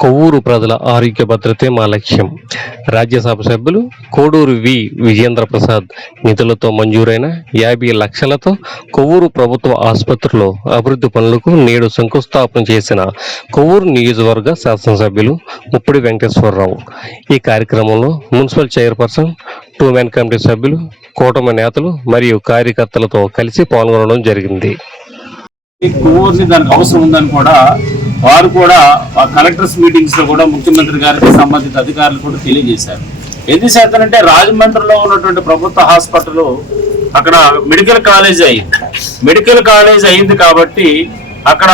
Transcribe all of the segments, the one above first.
కొవ్వూరు ప్రజల ఆరోగ్య భద్రతే మా లక్ష్యం. రాజ్యసభ సభ్యులు కోడూరు వి. విజేంద్ర ప్రసాద్ నిధులతో మంజూరైన యాభై లక్షలతో కొవ్వూరు ప్రభుత్వ ఆసుపత్రిలో అభివృద్ధి పనులకు నేడు శంకుస్థాపన చేసిన కొవ్వూరు నియోజకవర్గ శాసనసభ్యులు ముప్పిడి వెంకటేశ్వరరావు. ఈ కార్యక్రమంలో municipal chairperson two man committee సభ్యులు కూటమి నేతలు మరియు కార్యకర్తలతో కలిసి పాల్గొనడం జరిగింది. కొవ్వూరుని దానికి అవసరం ఉందని కూడా వారు కూడా ఆ కలెక్టర్స్ మీటింగ్స్లో కూడా ముఖ్యమంత్రి గారికి సంబంధిత అధికారులు కూడా తెలియజేశారు. ఎందుకు చేస్తానంటే రాజమండ్రిలో ఉన్నటువంటి ప్రభుత్వ హాస్పిటల్ అక్కడ మెడికల్ కాలేజ్ అయింది. మెడికల్ కాలేజ్ అయింది కాబట్టి అక్కడ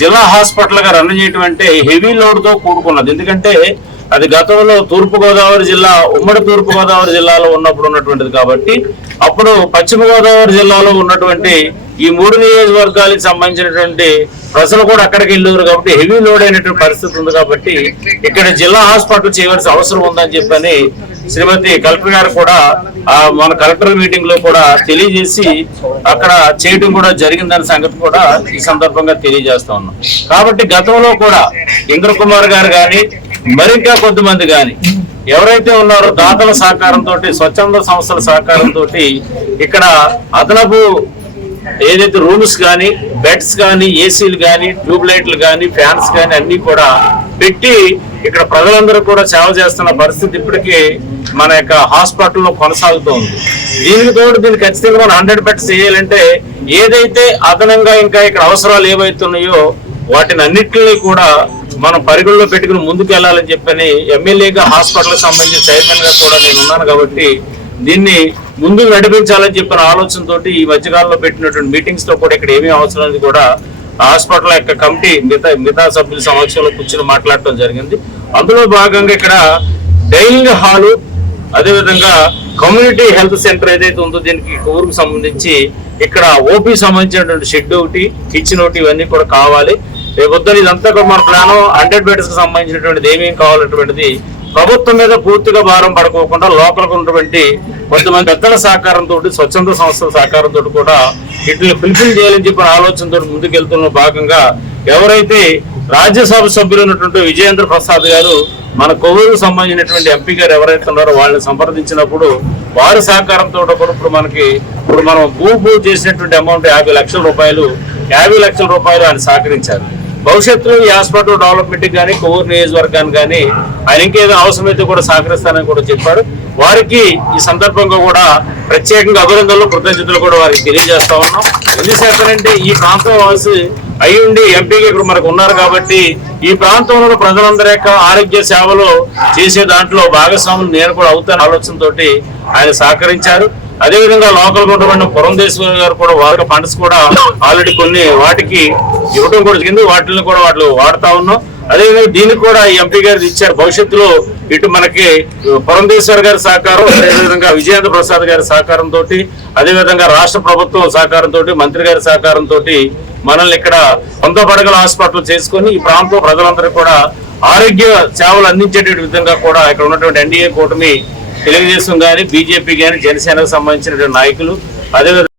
జిల్లా హాస్పిటల్గా రన్ చేయటం అంటే హెవీ లోడ్తో కూడుకున్నది. ఎందుకంటే అది గతంలో తూర్పుగోదావరి జిల్లా ఉమ్మడి తూర్పుగోదావరి జిల్లాలో ఉన్నప్పుడు ఉన్నటువంటిది కాబట్టి అప్పుడు పశ్చిమ గోదావరి జిల్లాలో ఉన్నటువంటి ఈ మూడు నియోజకవర్గాలకు సంబంధించినటువంటి ప్రజలు కూడా అక్కడికి వెళ్ళారు కాబట్టి హెవీ లోడ్ అయినటువంటి పరిస్థితి ఉంది కాబట్టి ఇక్కడ జిల్లా హాస్పిటల్ చేయవలసిన అవసరం ఉందని చెప్పని శ్రీమతి కలెక్టర్ గారు కూడా ఆ మన కలెక్టర్ మీటింగ్లో కూడా తెలియజేసి అక్కడ చేయడం కూడా జరిగిందనే సంగతి కూడా ఈ సందర్భంగా తెలియజేస్తా ఉన్నాం. కాబట్టి గతంలో కూడా ఇంద్ర కుమార్ గారు కానీ మరింకా కొద్దిమంది కానీ ఎవరైతే ఉన్నారో దాతల సహకారంతో స్వచ్ఛంద సంస్థల సహకారంతో ఇక్కడ అదనపు ఏదైతే రూమ్స్ కానీ బెడ్స్ కానీ ఏసీలు కానీ ట్యూబ్ లైట్లు కానీ ఫ్యాన్స్ కానీ అన్ని కూడా పెట్టి ఇక్కడ ప్రజలందరూ కూడా సేవ చేస్తున్న పరిస్థితి ఇప్పటికీ మన యొక్క హాస్పిటల్లో కొనసాగుతోంది దీనికి తోడు దీన్ని ఖచ్చితంగా మనం హండ్రెడ్ బెడ్స్ చేయాలంటే ఏదైతే అదనంగా ఇంకా ఇక్కడ అవసరాలు ఏవైతున్నాయో వాటిని అన్నిటినీ కూడా మనం పరిగణలో పెట్టుకుని ముందుకు వెళ్ళాలని చెప్పని ఎమ్మెల్యేగా హాస్పిటల్ సంబంధించిన చైర్మన్గా కూడా నేను ఉన్నాను కాబట్టి దీన్ని ముందుకు నడిపించాలని చెప్పిన ఆలోచనతో ఈ మధ్యకాలంలో పెట్టినటువంటి మీటింగ్స్తో కూడా ఇక్కడ ఏమీ అవసరం అనేది కూడా హాస్పిటల్ యొక్క కమిటీ మిగతా మిగతా సభ్యుల సమక్షంలో కూర్చొని మాట్లాడటం జరిగింది. అందులో భాగంగా ఇక్కడ డైనింగ్ హాలు అదేవిధంగా కమ్యూనిటీ హెల్త్ సెంటర్ ఏదైతే ఉందో దీనికి ఊరుకు సంబంధించి ఇక్కడ ఓపీ సంబంధించినటువంటి షెడ్ ఒకటి కిచెన్ ఒకటి ఇవన్నీ కూడా కావాలి. రేపొద్దున ఇదంతా కూడా మన ప్లాన్ హండ్రెడ్ బెడ్స్కి సంబంధించినటువంటిది ఏమేమి కావాలన్నటువంటిది ప్రభుత్వం మీద పూర్తిగా భారం పడుకోకుండా లోపల ఉన్నటువంటి కొంతమంది పెద్దల సహకారంతో స్వచ్ఛంద సంస్థల సహకారంతో కూడా వీటిని ఫుల్ఫిల్ చేయాలని చెప్పిన ఆలోచనతో ముందుకెళ్తున్న భాగంగా ఎవరైతే రాజ్యసభ సభ్యులు ఉన్నటువంటి విజయేంద్ర ప్రసాద్ గారు మన కొవ్వూరుకు సంబంధించినటువంటి ఎంపీ గారు ఎవరైతే ఉన్నారో వాళ్ళని సంప్రదించినప్పుడు వారి సహకారంతో కూడా ఇప్పుడు మనకి ఇప్పుడు మనం భూ భూ చేసినటువంటి అమౌంట్ యాభై లక్షల రూపాయలు యాభై లక్షల రూపాయలు ఆయన సహకరించారు. భవిష్యత్తులో ఈ హాస్పిటల్ డెవలప్మెంట్ కానీ కొవ్వూరు నియోజకవర్గానికి కానీ ఆయన ఇంకేదో అవసరమైతే కూడా సహకరిస్తానని కూడా చెప్పారు వారికి ఈ సందర్భంగా కూడా ప్రత్యేకంగా అభినందనలు కృతజ్ఞతలు కూడా వారికి తెలియజేస్తా ఉన్నాం. ఎందుచేతనంటే ఈ ప్రాంతం వాసి అయి ఉండి ఎంపీగా ఇక్కడ మనకు ఉన్నారు కాబట్టి ఈ ప్రాంతంలో ప్రజలందరి యొక్క ఆరోగ్య సేవలు చేసే దాంట్లో భాగస్వాములు నేను కూడా అవుతాను ఆలోచనతోటి ఆయన సహకరించారు. అదేవిధంగా లోకల్ ఉన్నటువంటి పురంధేశ్వరి గారు కూడా వారి ఫండ్స్ కూడా ఆల్రెడీ కొన్ని వాటికి ఇవ్వడం కూడా జరిగింది. వాటిని కూడా వాళ్ళు వాడుతా ఉన్నాం. అదేవిధంగా దీనికి కూడా ఈ ఎంపీ గారు ఇచ్చారు. భవిష్యత్తులో ఇటు మనకి పురంధేశ్వర్ గారి సహకారం అదేవిధంగా విజయేంద్ర ప్రసాద్ గారి సహకారంతో అదేవిధంగా రాష్ట్ర ప్రభుత్వం సహకారంతో మంత్రి గారి సహకారంతో మనల్ని ఇక్కడ వంద పడగల హాస్పిటల్ చేసుకొని ఈ ప్రాంతం ప్రజలందరికీ కూడా ఆరోగ్య సేవలు అందించేటువంటి విధంగా కూడా ఇక్కడ ఉన్నటువంటి ఎన్డీఏ కూటమి తెలుగుదేశం కానీ బీజేపీ కానీ జనసేనకు సంబంధించిన నాయకులు అదేవిధంగా